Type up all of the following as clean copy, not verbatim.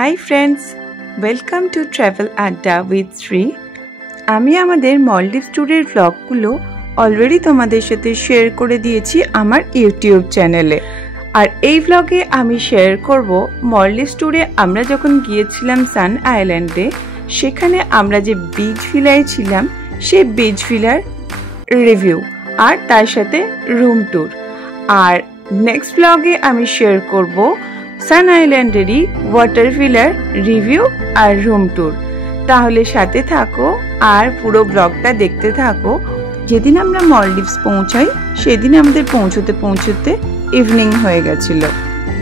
Hi friends, welcome to travel আড্ডা with Shri. আমি আমাদের মলডিভস ট্যুরের ব্লগগুলো অলরেডি তোমাদের সাথে শেয়ার করে দিয়েছি আমার ইউটিউব চ্যানেলে। আর এই ব্লগে আমি শেয়ার করব মলডিভস ট্যুরে আমরা যখন গিয়েছিলাম সান আইল্যান্ডে, সেখানে আমরা যে বিচ ভিলায় ছিলাম সেই বিচ ভিলার রিভিউ আর তার সাথে রুম ট্যুর। আর নেক্সট ব্লগে আমি শেয়ার করব সান আইল্যান্ডেরই ওয়াটার ভিলার রিভিউ আর রুম ট্যুর। তাহলে সাথে থাকো আর পুরো ব্লগটা দেখতে থাকো। যেদিন আমরা মলডিভস পৌঁছাই সেদিন আমাদের পৌঁছতে ইভিনিং হয়ে গেছিল।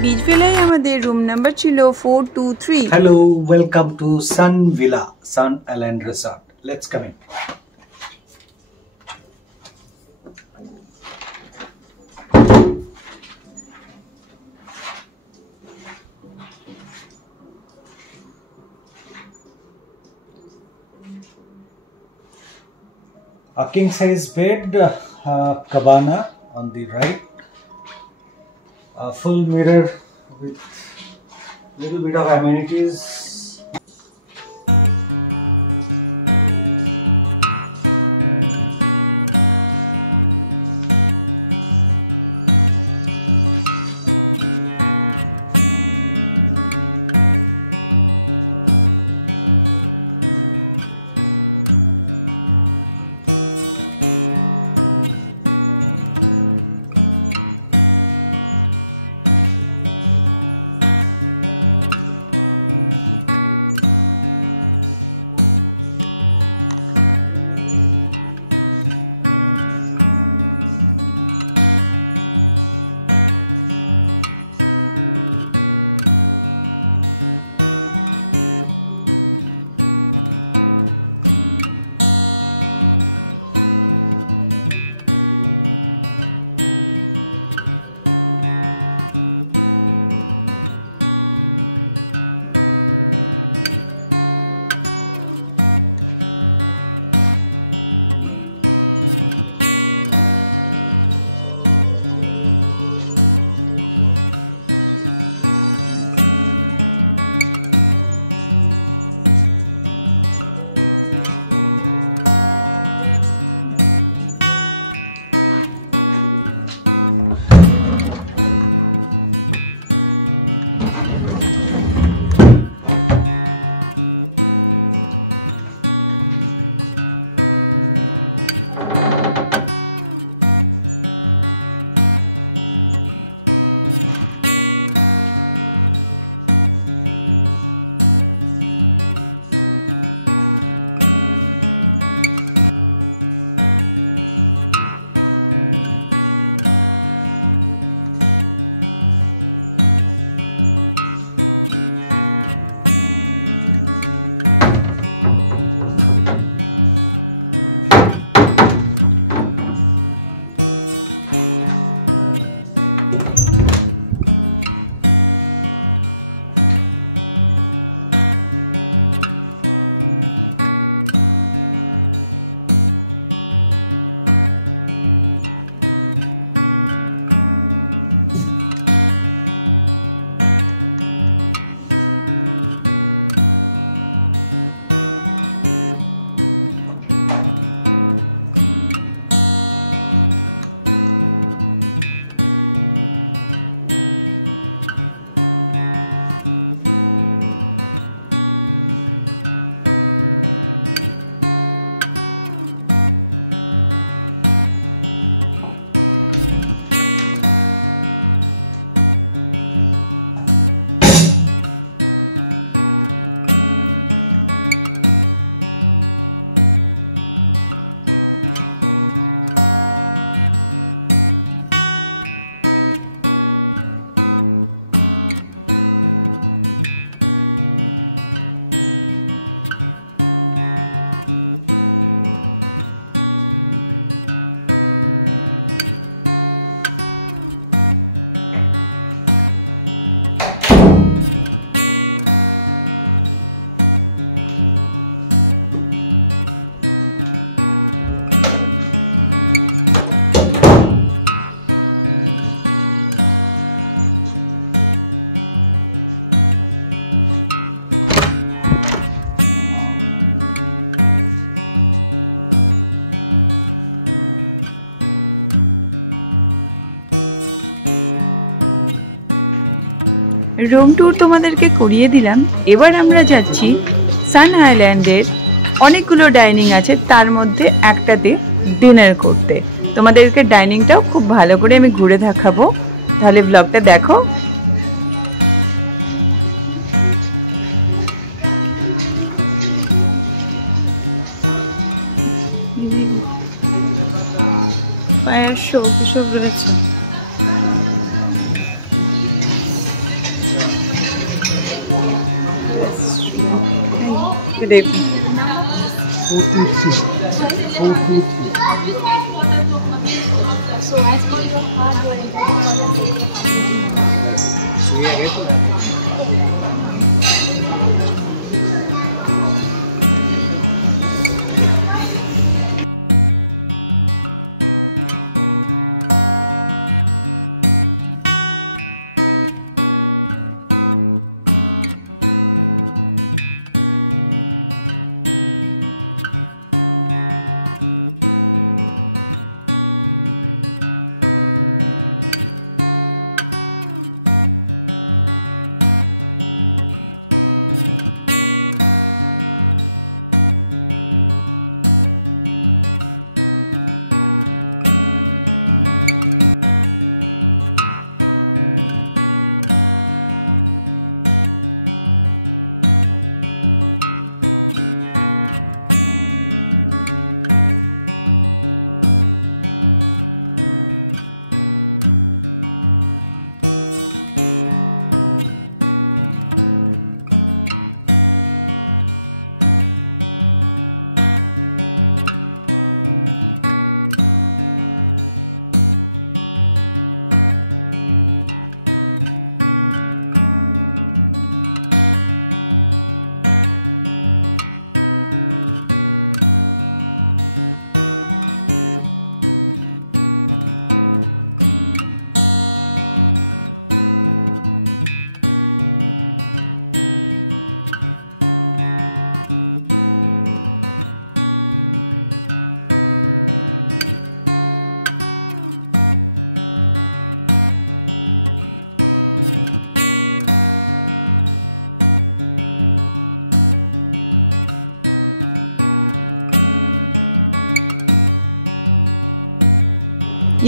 বিচ ভিলায় আমাদের রুম নাম্বার ছিল 423। Hello, welcome to Sun Villa, Sun Island Resort. Let's come in. A king size bed, cabana on the right, a full mirror with little bit of amenities. Room tour তোমাদেরকে করিয়ে দিলাম। এবার আমরা যাচ্ছি সান আইল্যান্ডের অনেকগুলো dining আছে, তার মধ্যে একটাতে ডিনার করতে। তোমাদেরকে ডাইনিংটাও খুব ভালো করে আমি ঘুরে দেখাবো, তাহলে ব্লগটা দেখো। ফায়ার শো সব রয়েছে। Good evening. So as per your hard work.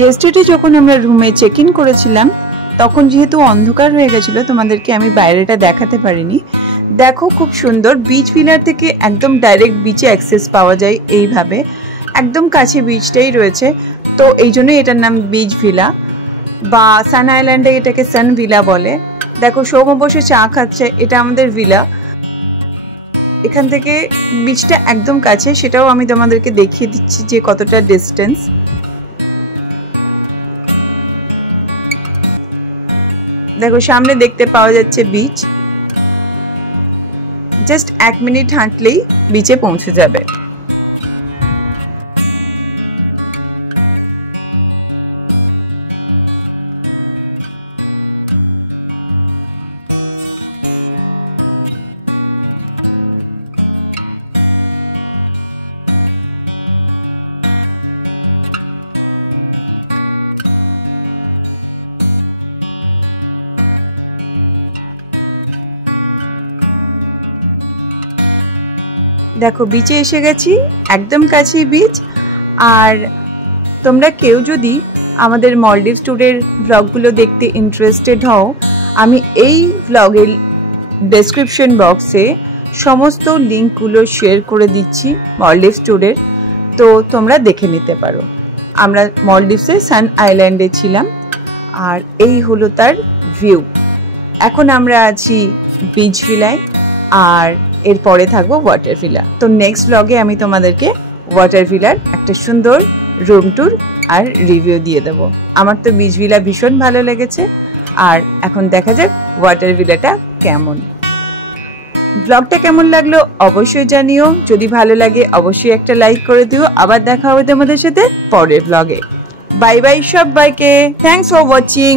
Yesterday যখন আমরা রুমে চেক ইন করেছিলাম তখন যেহেতু অন্ধকার হয়ে গেছিল, তোমাদেরকে আমি বাইরেটা দেখাতে পারিনি। দেখো খুব সুন্দর, বিচ ভিলার থেকে একদম ডাইরেক্ট বিচে অ্যাক্সেস পাওয়া যায়। এইভাবে একদম কাছে বিচটাই রয়েছে, তো এই জন্য এটার নাম বিচ ভিলা, বা সান আইল্যান্ডে এটাকে সান ভিলা বলে। দেখো সৌম্য বসে চা খাচ্ছে, এটা আমাদের ভিলা। এখান থেকে বিচটা একদম কাছে, সেটাও আমি তোমাদেরকে দেখিয়ে দিচ্ছি যে কতটা ডিস্টেন্স। দেখো সামনে দেখতে পাওয়া যাচ্ছে বিচ, জাস্ট 1 মিনিট হাঁটলেই বিচে পৌঁছে যাবে। দেখো বিচে এসে গেছি, একদম কাছেই বিচ। আর তোমরা কেউ যদি আমাদের মলডিভস ট্যুরের ব্লগগুলো দেখতে ইন্টারেস্টেড হও, আমি এই ব্লগের ডেসক্রিপশন বক্সে সমস্ত লিঙ্কগুলো শেয়ার করে দিচ্ছি মলডিভস ট্যুরের, তো তোমরা দেখে নিতে পারো। আমরা মলডিভসে সান আইল্যান্ডে ছিলাম, আর এই হলো তার ভিউ। এখন আমরা আছি বিচ ভিলায়, আর এরপরে থাকবো ওয়াটার ভিলা। তো নেক্সট ব্লগে আমি তোমাদেরকে ওয়াটার ভিলার একটা সুন্দর রুম ট্যুর আর রিভিউ দিয়ে দেবো। আমার তো বিচ ভিলা ভীষণ ভালো লেগেছে, আর এখন দেখা যাক ওয়াটার ভিলাটা কেমন। ব্লগটা কেমন লাগলো অবশ্যই জানিও, যদি ভালো লাগে অবশ্যই একটা লাইক করে দিও। আবার দেখা হবে তোমাদের সাথে পরের ব্লগে। বাই বাই সবাইকে, থ্যাঙ্কস ফর ওয়াচিং।